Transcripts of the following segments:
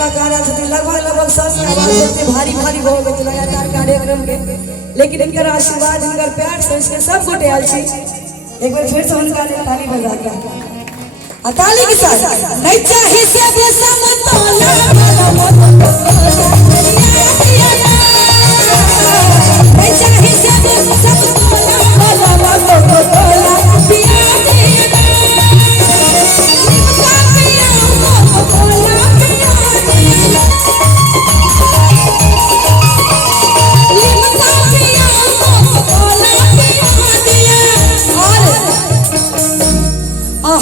कलाकार लगभग सब भारी भारी हो गए लगातार कार्यक्रम के, लेकिन इनका आशीर्वाद इनका प्यार से इसके सब गोटे आल छी। एक बार फिर से उनका ताली बजा के ताली के साथ नहीं चाहिए से समतोला नहीं चाहिए से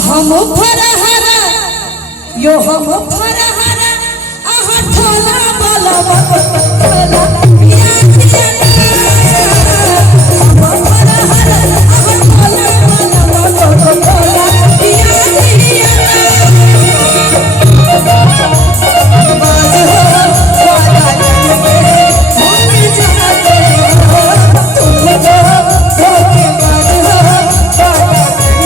हम फरहरा यो हम फरहरा आहा ठोला बाला बाला पिया पिया हम फरहरा आहा ठोला बाला बाला पिया पिया बाज हो वाला के हम जाते हो तुम जो धोखे बाज हो वाला के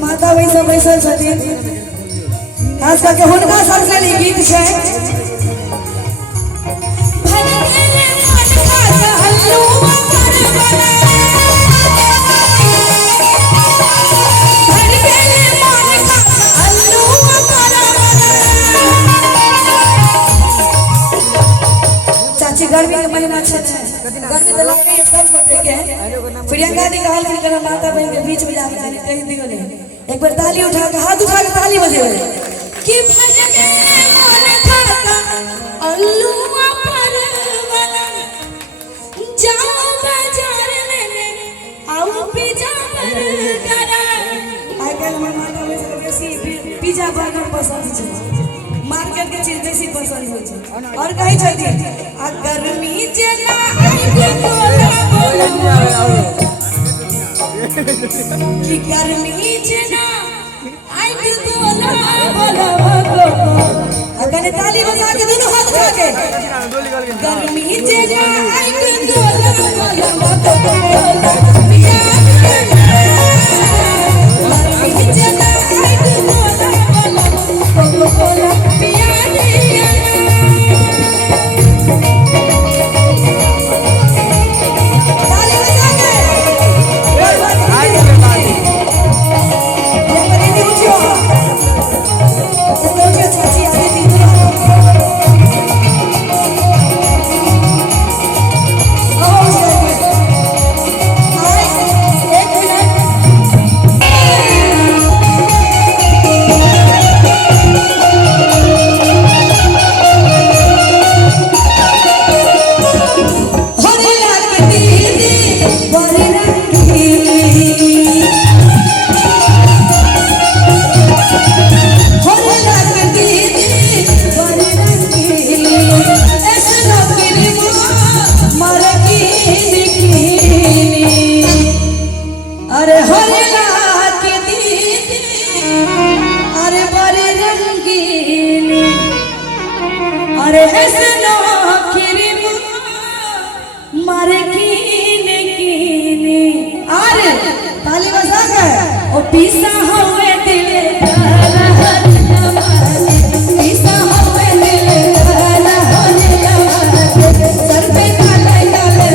माता वैसे बैसल छथिन, खास करके हुनका सबके लिए गीत छै। चाची गर्मी के महीना छै, गर्मी तो लगे है सब गोटे के। प्रियंका दी कहल कि कर माता बहन के बीच में जाके चली कहीं दियो ने एक बार ताली उठा के हाथ उठा के ताली बजेबे कि भजने मन खाता अल्लूआ परवला जाओ बाजार लेने आओ पिज्जा बर्गर। आजकल मन माता में से बेसी पिज्जा बर्गर पसंद छै, मार्केट के चीज बेसी पसंद हो छै। और कहि छथि आ गर्मी जेना आई के बोला बोला कि गर्मी जेना आई के बोला बोला अगने ताली बजा के दोनों हाथ उठा के गर्मी जेना आई के बोला बोला पिया गर्मी जेना आई के बोला बोला पिया पीसा हुए दिल पीसा हुए दिल सर पे काले काले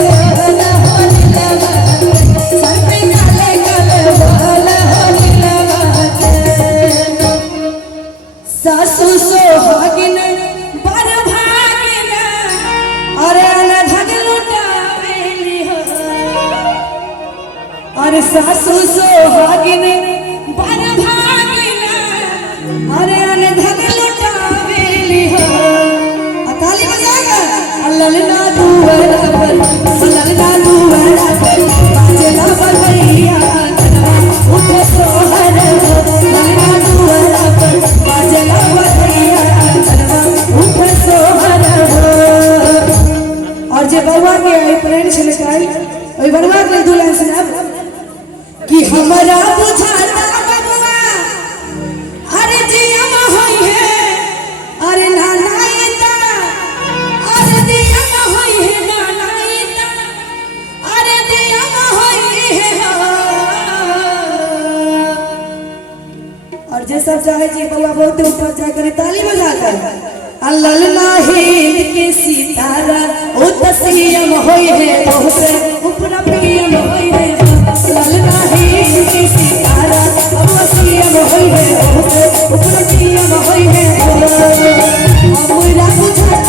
सर पे काले काले सासू सोहागिन बर भागिन अरे अनधन लुटावेली हो। अरे सासू सोहागिन बर भागिन अरे अनधन लुटावेली हो। ताली बजाएगा ललना दुवर पर ललना दुवर ललना हिंद के सितारा ओ तसीम होई है बहुत ऊपर प्रियम होई है ललना हिंद के सितारा ओ तसीम होई है बहुत ऊपर प्रियम होई है हमरा बुझा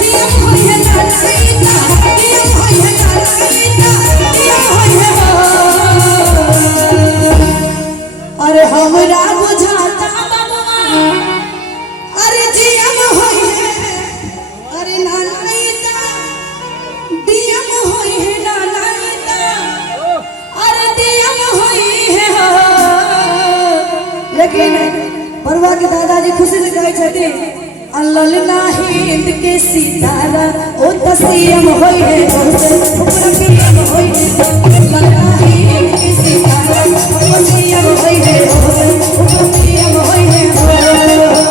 जियम होई है लालईता जियम होई है लालईता जियम होई है अरे हमरा बुझाता अरे जियम होई है अरे लालईता दियम होई है लालईता अरे दियम होई है लेकिन परवा के दादाजी खुशी से कहे छथि ललना हिंद के सितारा ओ तसीम होई है ऊपर प्रियम होई है ललना हिंद के सितारा ओ तसीम होई है ऊपर प्रियम होई है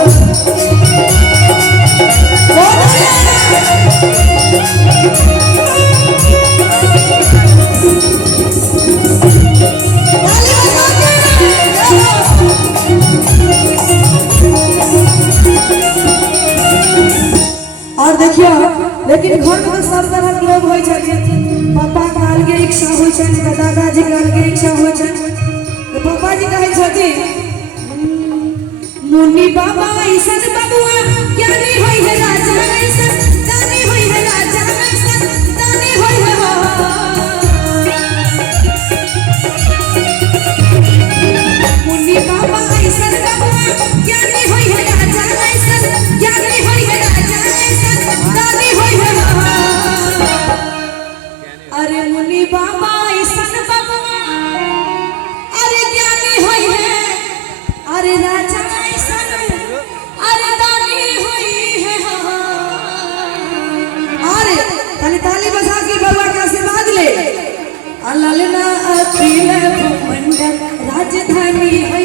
और देखियो लेकिन घर में सब तरह के लोग होय छै पापा काल के इच्छा होय छै दादाजी काल के इच्छा होय छै तो पापा जी कहै छथिन मुन्नी बाबा ऐसन बबुआ ज्ञानी होय है राजा ऐसन दानी होय है राजा ऐसन दानी होय है मुन्नी बाबा ऐसन बबुआ ज्ञानी होय है राजा ऐसन ज्ञानी होय है राजा ऐसन दानी होय है अरे मुन्नी बाबा ऐसन बबुआ अरे ज्ञानी होय है अरे राजा अरे दानी हुई है अरे ताली ताली बजा के बाबा का आशीर्वाद ले ललना अखिल भूमंडल राजधानी है